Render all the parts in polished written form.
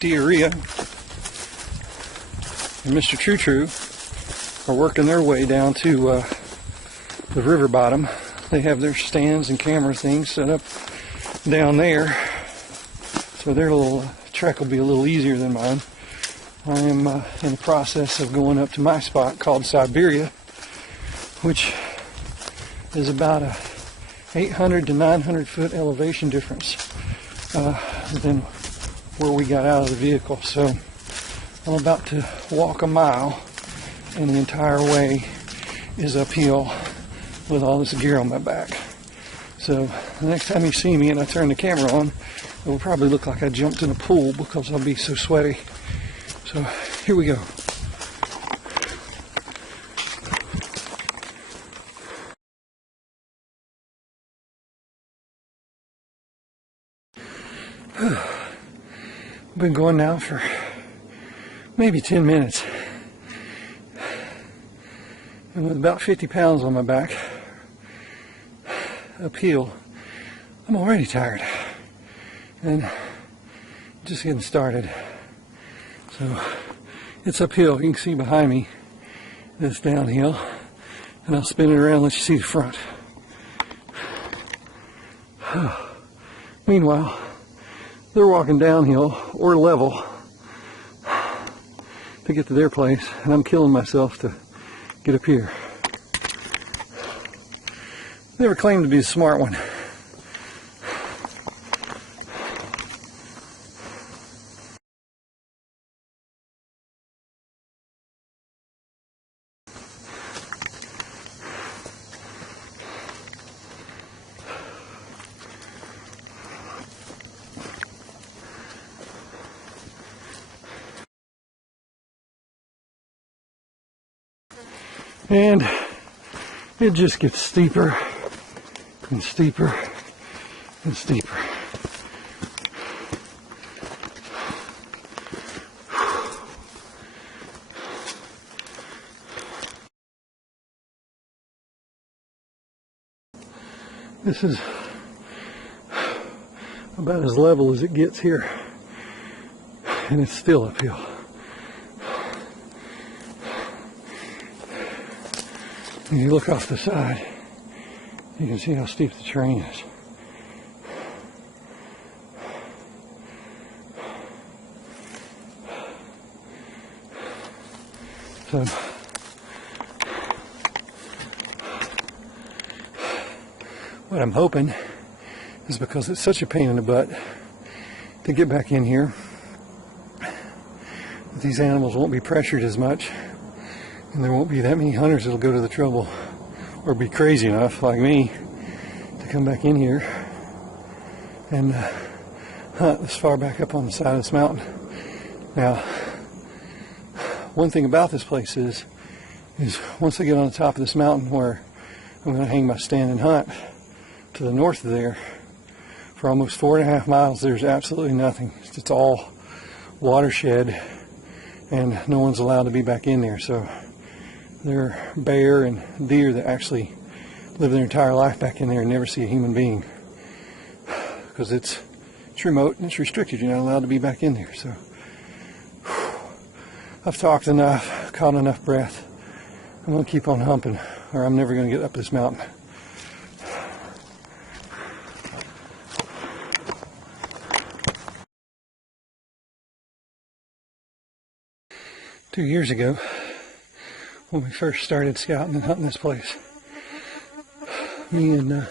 Diarrhea and Mr. True True are working their way down to the river bottom. They have their stands and camera things set up down there, so their little trek will be a little easier than mine. I am in the process of going up to my spot called Siberia, which is about a 800 to 900 foot elevation difference than where we got out of the vehicle. So I'm about to walk a mile, and the entire way is uphill with all this gear on my back. So the next time you see me and I turn the camera on, it will probably look like I jumped in a pool because I'll be so sweaty. So here we go. I've been going now for maybe 10 minutes. And with about 50 pounds on my back, uphill, I'm already tired. And just getting started. So it's uphill. You can see behind me it's downhill. And I'll spin it around, let you see the front. Meanwhile, they're walking downhill or level to get to their place, and I'm killing myself to get up here. Never claimed to be the smart one. And it just gets steeper and steeper and steeper. This is about as level as it gets here, and it's still uphill. When you look off the side, you can see how steep the terrain is. So, what I'm hoping is, because it's such a pain in the butt to get back in here, that these animals won't be pressured as much. And there won't be that many hunters that'll go to the trouble or be crazy enough, like me, to come back in here and hunt this far back up on the side of this mountain. Now, one thing about this place is once I get on the top of this mountain where I'm going to hang my stand and hunt, to the north of there, for almost 4.5 miles, there's absolutely nothing. It's all watershed, and no one's allowed to be back in there. So there are bear and deer that actually live their entire life back in there and never see a human being, because it's remote and it's restricted. You're not allowed to be back in there. So I've talked enough, caught enough breath. I'm going to keep on humping, or I'm never going to get up this mountain. Two years ago, when we first started scouting and hunting this place, me and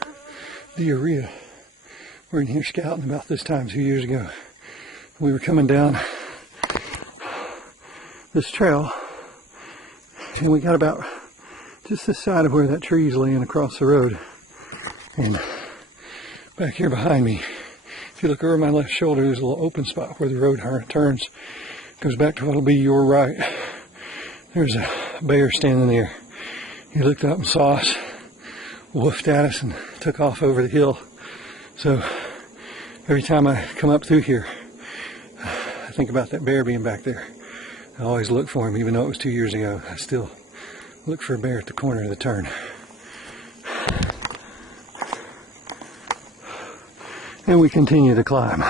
Diarrhea were in here scouting about this time 2 years ago. We were coming down this trail, and we got about just this side of where that tree's laying across the road. And back here behind me, if you look over my left shoulder, there's a little open spot where the road turns, goes back to what'll be your right. There's a bear standing there. He looked up and saw us, woofed at us, and took off over the hill. So every time I come up through here, I think about that bear being back there. I always look for him, even though it was 2 years ago. I still look for a bear at the corner of the turn. And we continue to climb.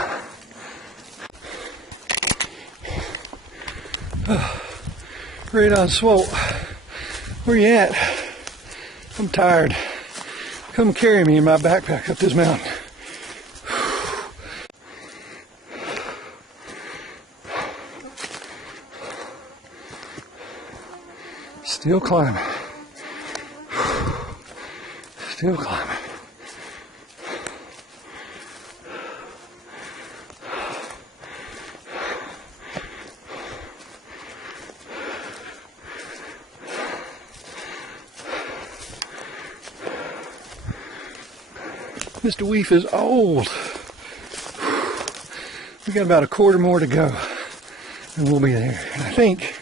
Right on Swope. Where you at? I'm tired. Come carry me in my backpack up this mountain. Still climbing. Still climbing. Mr. Weef is old. We got about a quarter more to go and we'll be there. And I think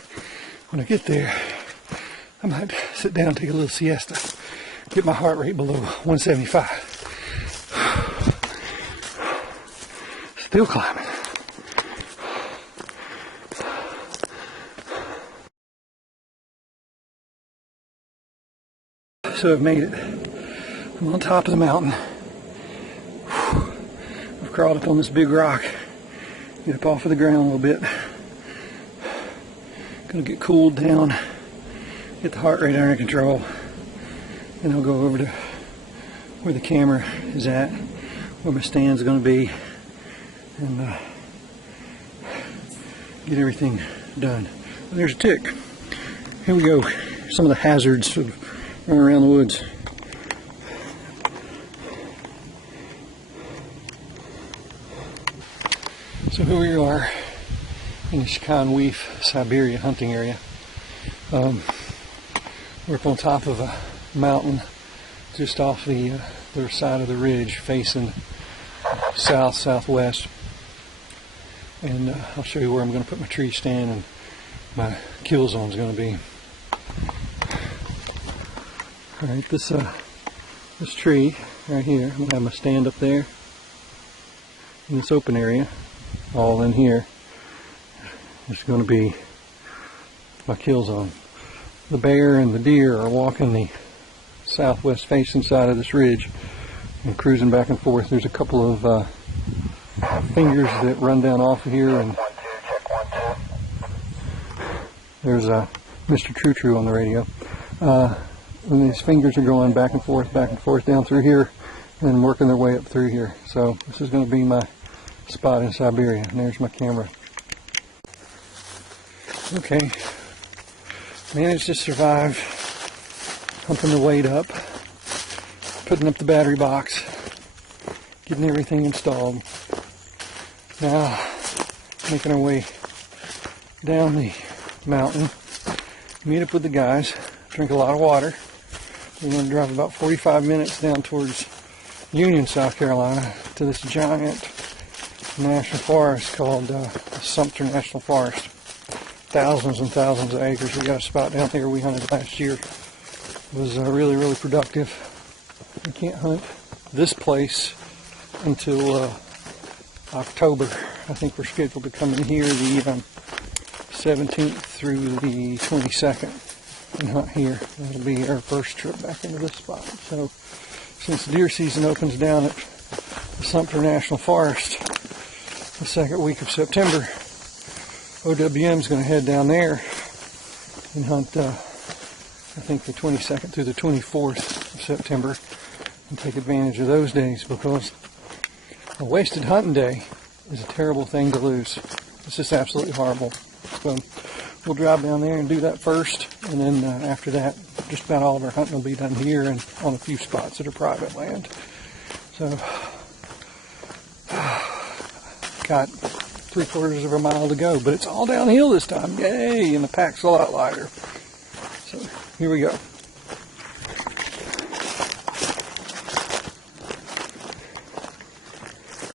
when I get there, I might sit down and take a little siesta. Get my heart rate below 175. Still climbing. So I've made it. I'm on top of the mountain. I've crawled up on this big rock. Get up off of the ground a little bit. Gonna get cooled down. Get the heart rate under control. Then I'll go over to where the camera is at, where my stand's going to be, and get everything done. And there's a tick. Here we go. Some of the hazards of running around the woods. So here we are in the Weef, Siberia hunting area. We're up on top of a mountain just off the other side of the ridge facing southwest, and I'll show you where I'm going to put my tree stand and my kill zone is going to be. Alright, this tree right here, I'm going to have my stand up there in this open area. All in here is going to be my kill zone. The bear and the deer are walking the southwest facing side of this ridge and cruising back and forth. There's a couple of fingers that run down off of here, and there's Mr. True True on the radio. And these fingers are going back and forth down through here and working their way up through here. So this is going to be my spot in Siberia. And there's my camera. Okay. Managed to survive humping the weight up, putting up the battery box, getting everything installed. Now, making our way down the mountain, meet up with the guys, drink a lot of water. We're going to drive about 45 minutes down towards Union, South Carolina, to this giant national forest called Sumter National Forest. Thousands and thousands of acres. We got a spot down there we hunted last year. It was really, really productive. We can't hunt this place until October. I think we're scheduled to come in here the 17th through the 22nd and hunt here. That'll be our first trip back into this spot. So since deer season opens down at the Sumter National Forest the second week of September, OWM is going to head down there and hunt, I think, the 22nd through the 24th of September and take advantage of those days, because a wasted hunting day is a terrible thing to lose. It's just absolutely horrible. So we'll drive down there and do that first, and then after that, just about all of our hunting will be done here and on a few spots that are private land. So, got 3/4 of a mile to go, but it's all downhill this time. Yay! And the pack's a lot lighter. So here we go.